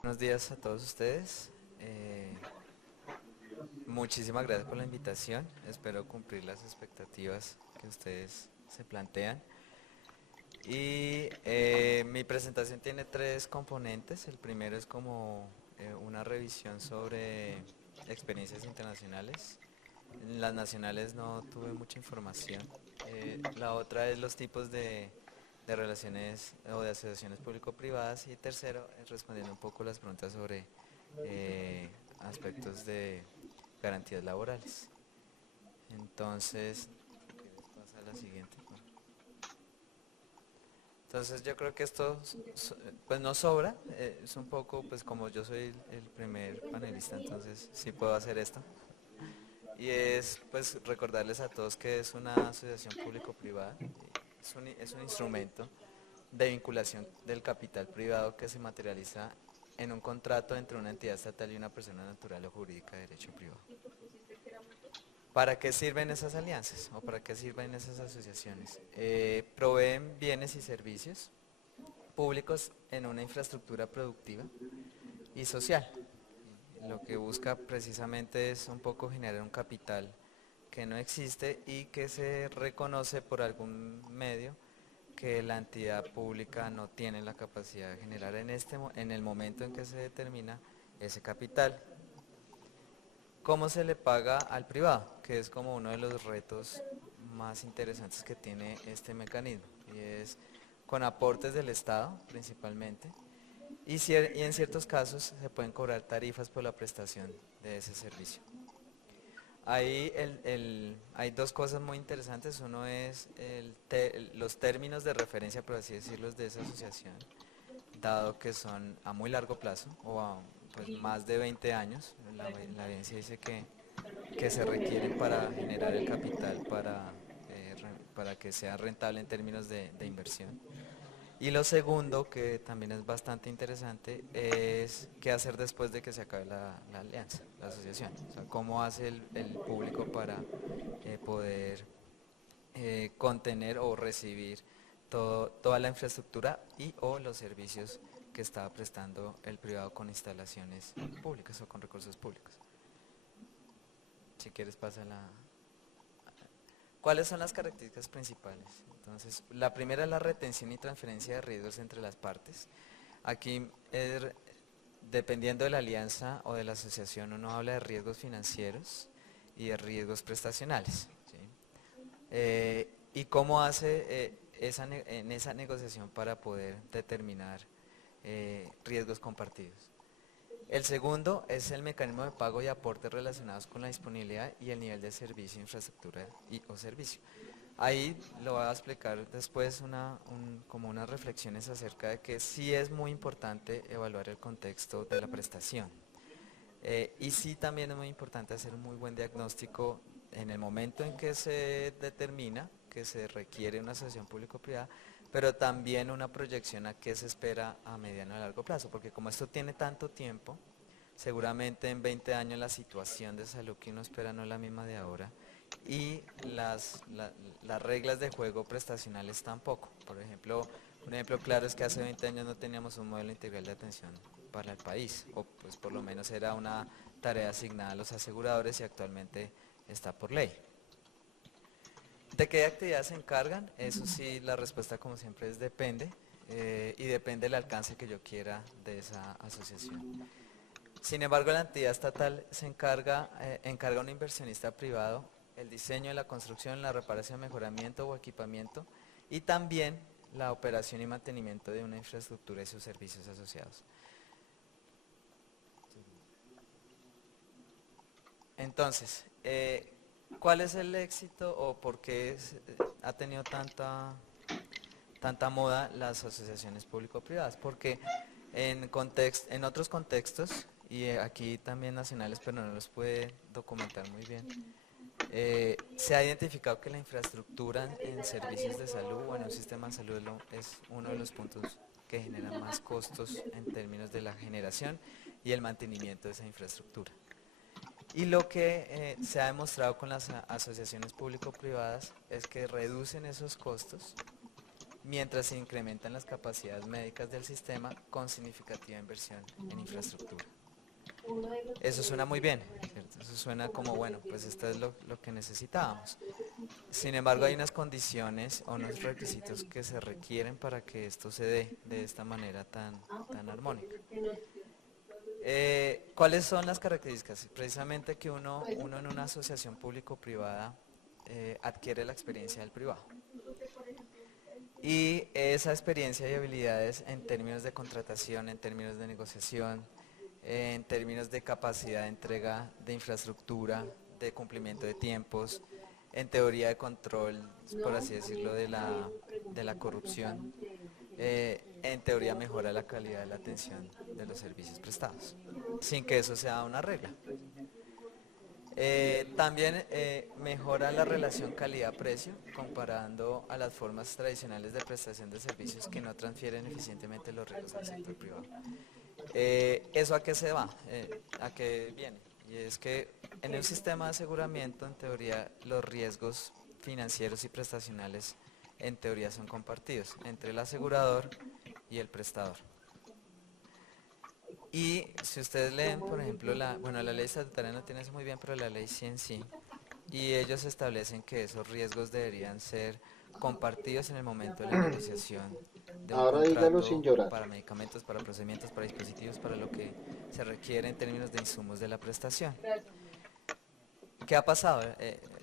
Buenos días a todos ustedes. Muchísimas gracias por la invitación. Espero cumplir las expectativas que ustedes se plantean. Y mi presentación tiene tres componentes. El primero es como una revisión sobre experiencias internacionales. En las nacionales no tuve mucha información. La otra es los tipos de relaciones o de asociaciones público-privadas. Y tercero, respondiendo un poco las preguntas sobre aspectos de garantías laborales. Entonces, si quieres pasa a la siguiente. Entonces yo creo que esto pues no sobra, es un poco pues como yo soy el primer panelista, entonces sí puedo hacer esto. Y es pues recordarles a todos que es una asociación público-privada, es un instrumento de vinculación del capital privado que se materializa en un contrato entre una entidad estatal y una persona natural o jurídica de derecho privado. ¿Para qué sirven esas alianzas o para qué sirven esas asociaciones? Proveen bienes y servicios públicos en una infraestructura productiva y social. Lo que busca precisamente es un poco generar un capital que no existe y que se reconoce por algún medio que la entidad pública no tiene la capacidad de generar en el momento en que se determina ese capital. ¿Cómo se le paga al privado? Que es como uno de los retos más interesantes que tiene este mecanismo. Y es con aportes del Estado principalmente. Y en ciertos casos se pueden cobrar tarifas por la prestación de ese servicio. Ahí hay dos cosas muy interesantes. Uno es los términos de referencia, por así decirlo, de esa asociación, dado que son a muy largo plazo o a pues, más de 20 años. La evidencia dice que se requieren para generar el capital para que sea rentable en términos de inversión. Y lo segundo, que también es bastante interesante, es qué hacer después de que se acabe la alianza, la asociación. O sea, cómo hace el público para poder contener o recibir toda la infraestructura y o los servicios que estaba prestando el privado con instalaciones públicas o con recursos públicos. Si quieres pasa la... ¿Cuáles son las características principales? Entonces, la primera es la retención y transferencia de riesgos entre las partes. Aquí, dependiendo de la alianza o de la asociación, uno habla de riesgos financieros y de riesgos prestacionales. ¿Sí? ¿Y cómo hace en esa negociación para poder determinar riesgos compartidos? El segundo es el mecanismo de pago y aportes relacionados con la disponibilidad y el nivel de servicio, infraestructura o servicio. Ahí lo voy a explicar después como unas reflexiones acerca de que sí es muy importante evaluar el contexto de la prestación. Y sí también es muy importante hacer un muy buen diagnóstico en el momento en que se determina que se requiere una asociación público-privada, pero también una proyección a qué se espera a mediano y largo plazo, porque como esto tiene tanto tiempo, seguramente en 20 años la situación de salud que uno espera no es la misma de ahora y las reglas de juego prestacionales tampoco. Por ejemplo, un ejemplo claro es que hace 20 años no teníamos un modelo integral de atención para el país, o pues por lo menos era una tarea asignada a los aseguradores y actualmente está por ley. ¿De qué actividades se encargan? Eso sí, la respuesta como siempre es depende, y depende del alcance que yo quiera de esa asociación. Sin embargo, la entidad estatal encarga a un inversionista privado el diseño, la construcción, la reparación, mejoramiento o equipamiento y también la operación y mantenimiento de una infraestructura y sus servicios asociados. Entonces, ¿cuál es el éxito o por qué ha tenido tanta moda las asociaciones público-privadas? Porque en otros contextos, y aquí también nacionales, pero no los puede documentar muy bien, se ha identificado que la infraestructura en servicios de salud o en un sistema de salud es uno de los puntos que generan más costos en términos de la generación y el mantenimiento de esa infraestructura. Y lo que se ha demostrado con las asociaciones público-privadas es que reducen esos costos mientras se incrementan las capacidades médicas del sistema con significativa inversión en infraestructura. Eso suena muy bien, ¿cierto? Eso suena como, bueno, pues esto es lo que necesitábamos. Sin embargo, hay unas condiciones o unos requisitos que se requieren para que esto se dé de esta manera tan armónica. ¿Cuáles son las características? Precisamente que uno en una asociación público-privada adquiere la experiencia del privado. Y esa experiencia y habilidades en términos de contratación, en términos de negociación, en términos de capacidad de entrega de infraestructura, de cumplimiento de tiempos, en teoría de control, por así decirlo, de la corrupción, en teoría mejora la calidad de la atención de los servicios prestados, sin que eso sea una regla. También mejora la relación calidad-precio comparando a las formas tradicionales de prestación de servicios que no transfieren eficientemente los riesgos al sector privado. ¿Eso a qué se va? ¿A qué viene? Y es que en un sistema de aseguramiento, en teoría, los riesgos financieros y prestacionales, en teoría, son compartidos entre el asegurador y el prestador. Y si ustedes leen, por ejemplo, la ley estatutaria no tiene eso muy bien, pero la ley sí en sí, y ellos establecen que esos riesgos deberían ser compartidos en el momento de la negociación de un Ahora dígalo sin contrato llorar. para medicamentos, para procedimientos, para dispositivos, para lo que se requiere en términos de insumos de la prestación. ¿Qué ha pasado?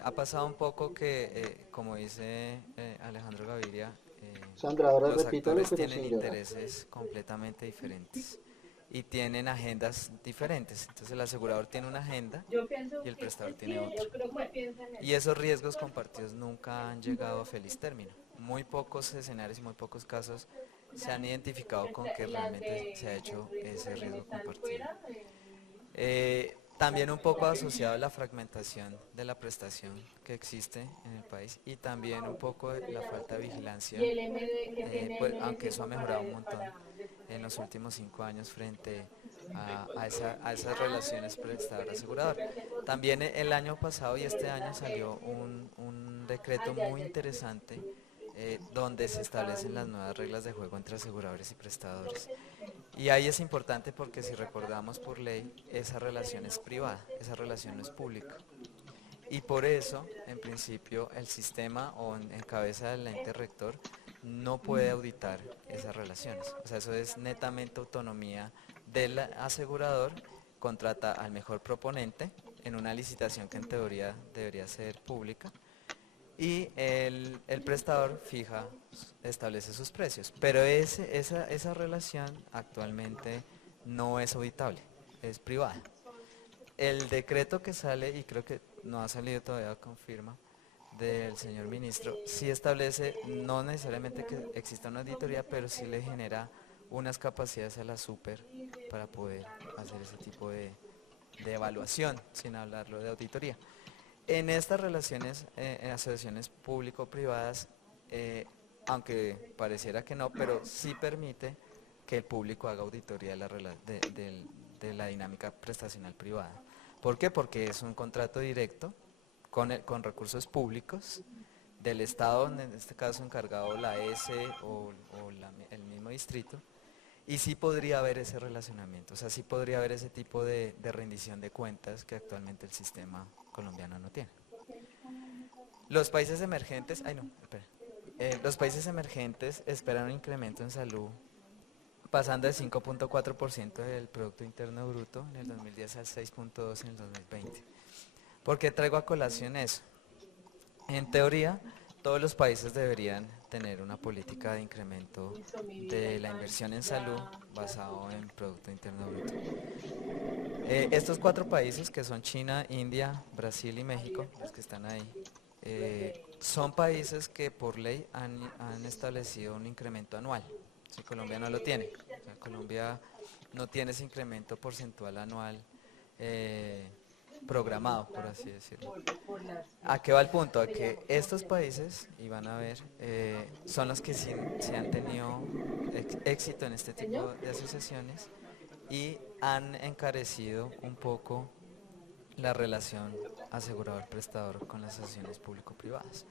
Ha pasado un poco que, como dice Alejandro Gaviria, Sandra, ahora los repítalo actores pero tienen sin llorar. intereses completamente diferentes y tienen agendas diferentes. Entonces el asegurador tiene una agenda y el prestador tiene otra. Y esos riesgos compartidos nunca han llegado a feliz término. Muy pocos escenarios y muy pocos casos se han identificado con que realmente se ha hecho ese riesgo compartido. También un poco asociado a la fragmentación de la prestación que existe en el país y también un poco de la falta de vigilancia, pues, aunque eso ha mejorado un montón en los últimos 5 años frente a esas relaciones prestador-asegurador. También el año pasado y este año salió un decreto muy interesante donde se establecen las nuevas reglas de juego entre aseguradores y prestadores. Y ahí es importante porque si recordamos por ley, esa relación es privada, esa relación no es pública. Y por eso, en principio, el sistema o en cabeza del ente rector no puede auditar esas relaciones. O sea, eso es netamente autonomía del asegurador, contrata al mejor proponente en una licitación que en teoría debería ser pública y el prestador establece sus precios. Pero esa relación actualmente no es auditable, es privada. El decreto que sale, y creo que no ha salido todavía con firma del señor ministro, sí establece no necesariamente que exista una auditoría, pero sí le genera unas capacidades a la super para poder hacer ese tipo de evaluación, sin hablarlo de auditoría. En estas relaciones, en asociaciones público-privadas, aunque pareciera que no, pero sí permite que el público haga auditoría de la dinámica prestacional privada. ¿Por qué? Porque es un contrato directo con recursos públicos del Estado, en este caso encargado la S o el mismo distrito, y sí podría haber ese relacionamiento, o sea, sí podría haber ese tipo de rendición de cuentas que actualmente el sistema colombiano no tiene. Los países emergentes, ay no, espera. Los países emergentes esperan un incremento en salud pasando del 5.4% del Producto Interno Bruto en el 2010 al 6.2% en el 2020. ¿Por qué traigo a colación eso? En teoría, todos los países deberían tener una política de incremento de la inversión en salud basado en Producto Interno Bruto. Estos 4 países que son China, India, Brasil y México, los que están ahí, son países que por ley han establecido un incremento anual. Si Colombia no lo tiene, o sea, Colombia no tiene ese incremento porcentual anual programado, por así decirlo. ¿A qué va el punto? A que estos países, y van a ver, son los que sí han tenido éxito en este tipo de asociaciones y han encarecido un poco la relación asegurador-prestador con las asociaciones público-privadas.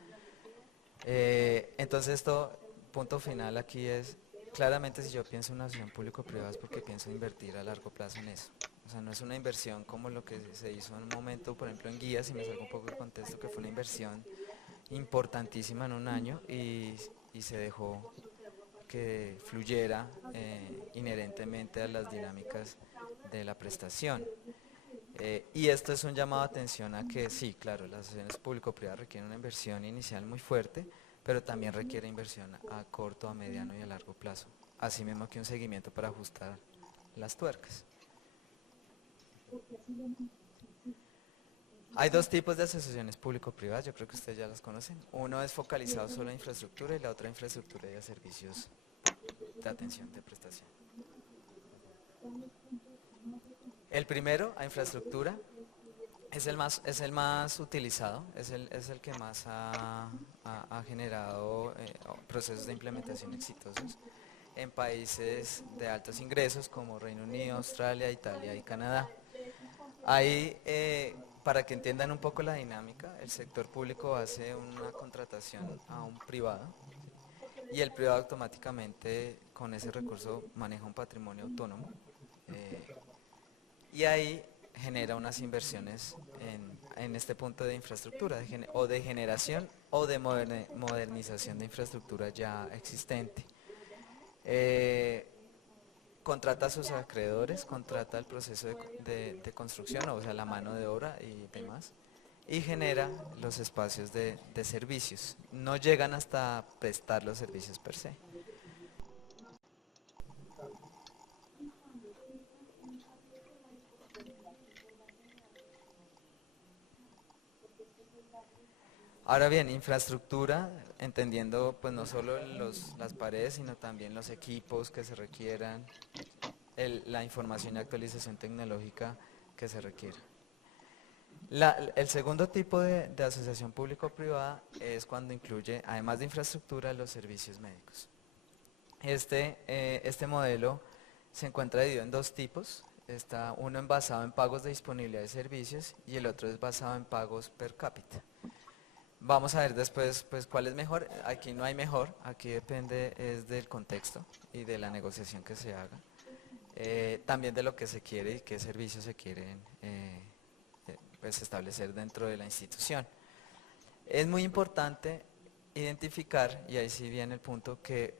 Entonces esto punto final aquí es, claramente si yo pienso en una asociación público-privada es porque pienso invertir a largo plazo en eso. O sea, no es una inversión como lo que se hizo en un momento, por ejemplo, en guías, y me salgo un poco de contexto, que fue una inversión importantísima en un año y se dejó que fluyera inherentemente a las dinámicas de la prestación. Y esto es un llamado de atención a que sí, claro, las asociaciones público-privadas requieren una inversión inicial muy fuerte, pero también requiere inversión a corto, a mediano y a largo plazo. Así mismo que un seguimiento para ajustar las tuercas. Hay dos tipos de asociaciones público-privadas, yo creo que ustedes ya las conocen. Uno es focalizado solo en infraestructura y la otra infraestructura y a servicios de atención de prestación. El primero, a infraestructura, es el más utilizado, es el que más ha generado procesos de implementación exitosos en países de altos ingresos como Reino Unido, Australia, Italia y Canadá. Ahí, para que entiendan un poco la dinámica, el sector público hace una contratación a un privado y el privado automáticamente con ese recurso maneja un patrimonio autónomo. eh, y ahí genera unas inversiones en este punto de infraestructura, o de generación o de modernización de infraestructura ya existente. Eh, Contrata a sus acreedores, contrata el proceso de construcción, o sea, la mano de obra y demás, y genera los espacios de servicios. No llegan hasta prestar los servicios per se. Ahora bien, infraestructura, entendiendo pues no solo las paredes, sino también los equipos que se requieran, la información y actualización tecnológica que se requiera. El segundo tipo de asociación público-privada es cuando incluye, además de infraestructura, los servicios médicos. Este modelo se encuentra dividido en dos tipos. Está uno basado en pagos de disponibilidad de servicios y el otro es basado en pagos per cápita. Vamos a ver después pues, cuál es mejor. Aquí no hay mejor, aquí depende es del contexto y de la negociación que se haga. También de lo que se quiere y qué servicios se quieren pues, establecer dentro de la institución. Es muy importante identificar, y ahí sí viene el punto, que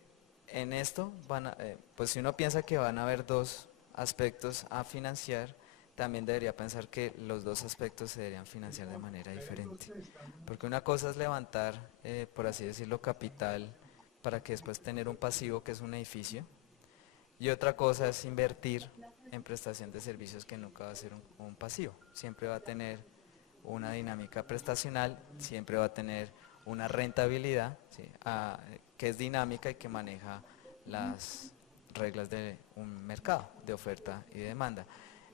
en esto, pues si uno piensa que van a haber dos aspectos a financiar, también debería pensar que los dos aspectos se deberían financiar de manera diferente. Porque una cosa es levantar, por así decirlo, capital para que después tener un pasivo que es un edificio, y otra cosa es invertir en prestación de servicios que nunca va a ser un pasivo. Siempre va a tener una dinámica prestacional, siempre va a tener una rentabilidad, ¿sí? Que es dinámica y que maneja las reglas de un mercado de oferta y de demanda.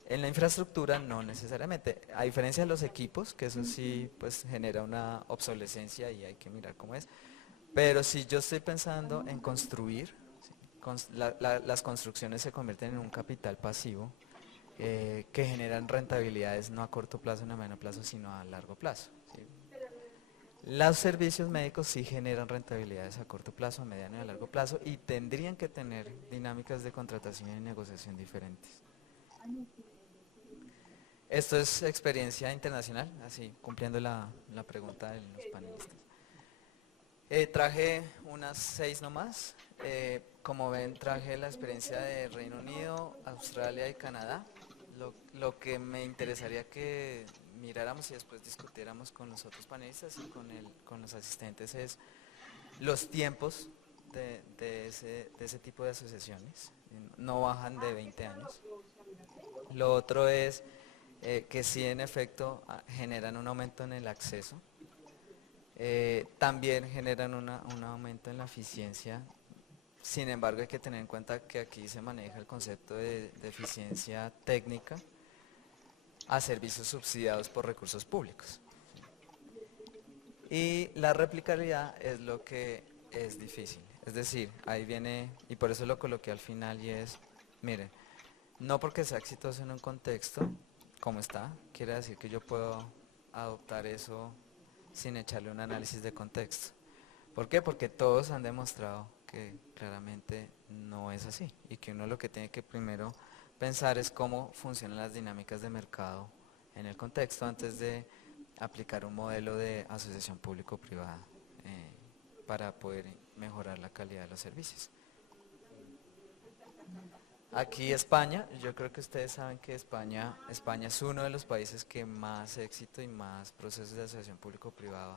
En la infraestructura no necesariamente, a diferencia de los equipos, que eso sí pues genera una obsolescencia y hay que mirar cómo es, pero si yo estoy pensando en construir, ¿sí? Las construcciones se convierten en un capital pasivo que generan rentabilidades no a corto plazo ni a mediano plazo, sino a largo plazo. ¿Sí? Los servicios médicos sí generan rentabilidades a corto plazo, a mediano y a largo plazo y tendrían que tener dinámicas de contratación y negociación diferentes. Esto es experiencia internacional, así cumpliendo la pregunta de los panelistas. Traje unas 6 nomás. Como ven, traje la experiencia de Reino Unido, Australia y Canadá. Lo que me interesaría que miráramos y después discutiéramos con los otros panelistas y con los asistentes es los tiempos de ese tipo de asociaciones. No bajan de 20 años. Lo otro es que sí en efecto generan un aumento en el acceso. También generan un aumento en la eficiencia. Sin embargo, hay que tener en cuenta que aquí se maneja el concepto de eficiencia técnica a servicios subsidiados por recursos públicos. Y la replicabilidad es lo que es difícil. Es decir, ahí viene, y por eso lo coloqué al final, y es, miren, no porque sea exitoso en un contexto, como está, quiere decir que yo puedo adoptar eso sin echarle un análisis de contexto. ¿Por qué? Porque todos han demostrado que claramente no es así y que uno lo que tiene que primero pensar es cómo funcionan las dinámicas de mercado en el contexto antes de aplicar un modelo de asociación público-privada para poder mejorar la calidad de los servicios. Aquí España, yo creo que ustedes saben que España es uno de los países que más éxito y más procesos de asociación público-privada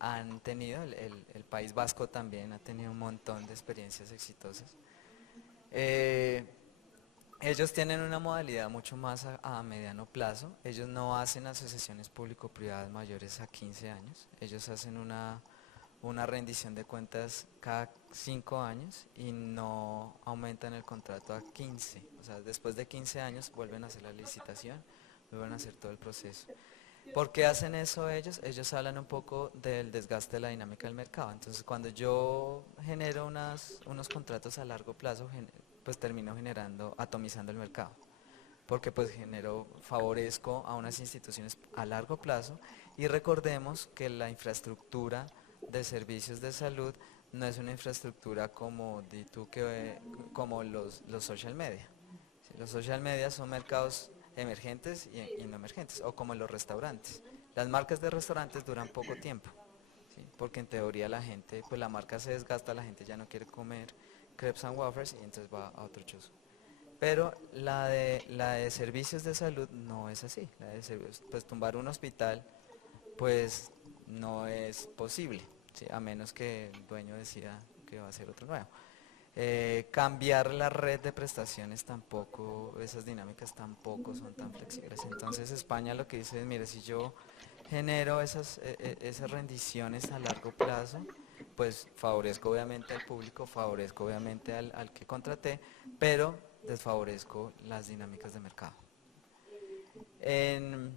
han tenido. El País Vasco también ha tenido un montón de experiencias exitosas. Eh, Ellos tienen una modalidad mucho más a mediano plazo. Ellos no hacen asociaciones público-privadas mayores a 15 años. Ellos hacen una rendición de cuentas cada 5 años y no aumentan el contrato a 15. O sea, después de 15 años vuelven a hacer la licitación, vuelven a hacer todo el proceso. ¿Por qué hacen eso ellos? Ellos hablan un poco del desgaste de la dinámica del mercado. Entonces, cuando yo genero unos contratos a largo plazo, pues termino generando, atomizando el mercado. Porque pues favorezco a unas instituciones a largo plazo y recordemos que la infraestructura de servicios de salud no es una infraestructura como, como los social media. ¿Sí? Los social media son mercados emergentes y no emergentes, o como los restaurantes. Las marcas de restaurantes duran poco tiempo, ¿sí? Porque en teoría la gente, pues la marca se desgasta, la gente ya no quiere comer crepes and wafers y entonces va a otro chuzo. Pero la de servicios de salud no es así. Pues tumbar un hospital pues no es posible, ¿sí? A menos que el dueño decida que va a hacer otro nuevo. Cambiar la red de prestaciones tampoco, esas dinámicas tampoco son tan flexibles. Entonces España lo que dice es, mire, si yo genero esas rendiciones a largo plazo, pues favorezco obviamente al público, favorezco obviamente al que contraté, pero desfavorezco las dinámicas de mercado. En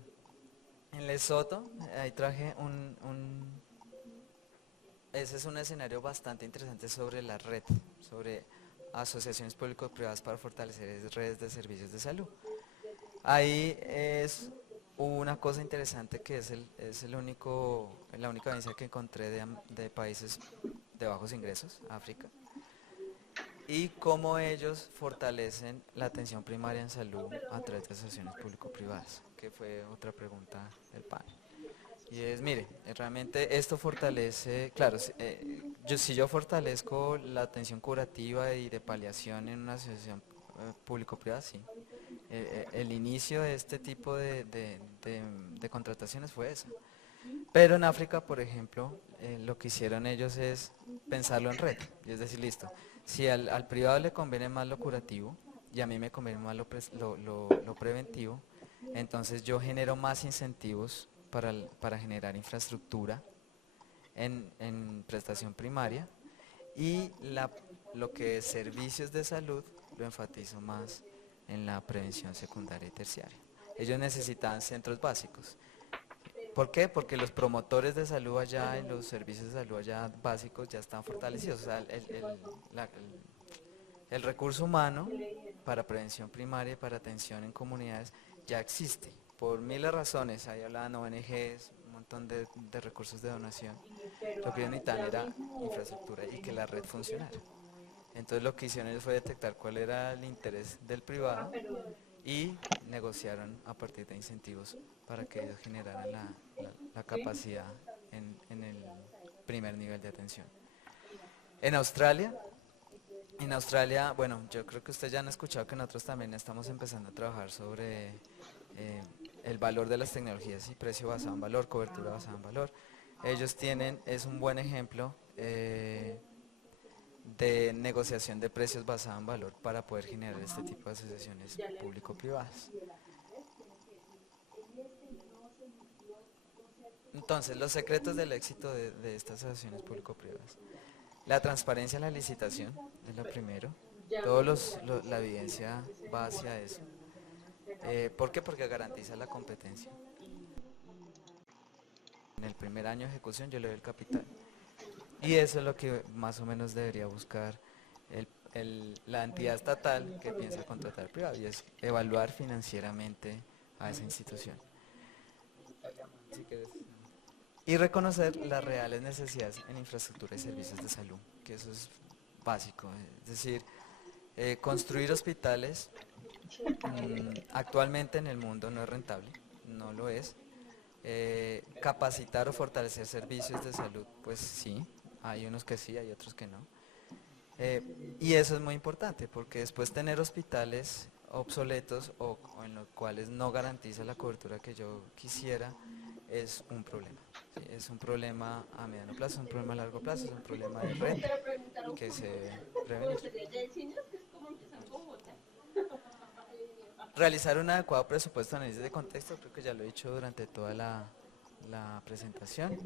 Lesoto, ahí traje ese es un escenario bastante interesante sobre la red, sobre asociaciones público-privadas para fortalecer redes de servicios de salud. Ahí es una cosa interesante que es la única evidencia que encontré de países de bajos ingresos, África, y cómo ellos fortalecen la atención primaria en salud a través de asociaciones público-privadas, que fue otra pregunta del panel. Y es, mire, realmente esto fortalece, claro, si yo fortalezco la atención curativa y de paliación en una asociación público-privada, sí. El inicio de este tipo de contrataciones fue esa. Pero en África, por ejemplo, lo que hicieron ellos es pensarlo en red. Y es decir, listo, si al privado le conviene más lo curativo y a mí me conviene más lo preventivo, entonces yo genero más incentivos para generar infraestructura en prestación primaria y lo que es servicios de salud lo enfatizo más en la prevención secundaria y terciaria. Ellos necesitaban centros básicos. ¿Por qué? Porque los promotores de salud allá y los servicios de salud allá básicos ya están fortalecidos. O sea, el recurso humano para prevención primaria y para atención en comunidades ya existe. Por miles de razones, ahí hablaban ONGs, un montón de recursos de donación. Lo que ellos necesitaban era infraestructura y que la red funcionara. Entonces lo que hicieron ellos fue detectar cuál era el interés del privado y negociaron a partir de incentivos para que ellos generaran la capacidad en el primer nivel de atención. En Australia, bueno, yo creo que ustedes ya han escuchado que nosotros también estamos empezando a trabajar sobre el valor de las tecnologías y precio basado en valor, cobertura basada en valor. Ellos es un buen ejemplo de negociación de precios basada en valor para poder generar este tipo de asociaciones público-privadas. Entonces, los secretos del éxito de estas asociaciones público-privadas. La transparencia en la licitación es lo primero. La evidencia va hacia eso. ¿Por qué? Porque garantiza la competencia. En el primer año de ejecución yo le doy el capital. Y eso es lo que más o menos debería buscar la entidad estatal que piensa contratar privado, y es evaluar financieramente a esa institución. Y reconocer las reales necesidades en infraestructura y servicios de salud, que eso es básico. Es decir, construir hospitales actualmente en el mundo no es rentable, no lo es. Capacitar o fortalecer servicios de salud, pues sí, hay unos que sí, hay otros que no. Y eso es muy importante porque después tener hospitales obsoletos o en los cuales no garantiza la cobertura que yo quisiera es un problema. ¿Sí? Es un problema a mediano plazo, es un problema a largo plazo, es un problema de red que se debe prevenir. Realizar un adecuado presupuesto de análisis de contexto, creo que ya lo he dicho durante toda la presentación.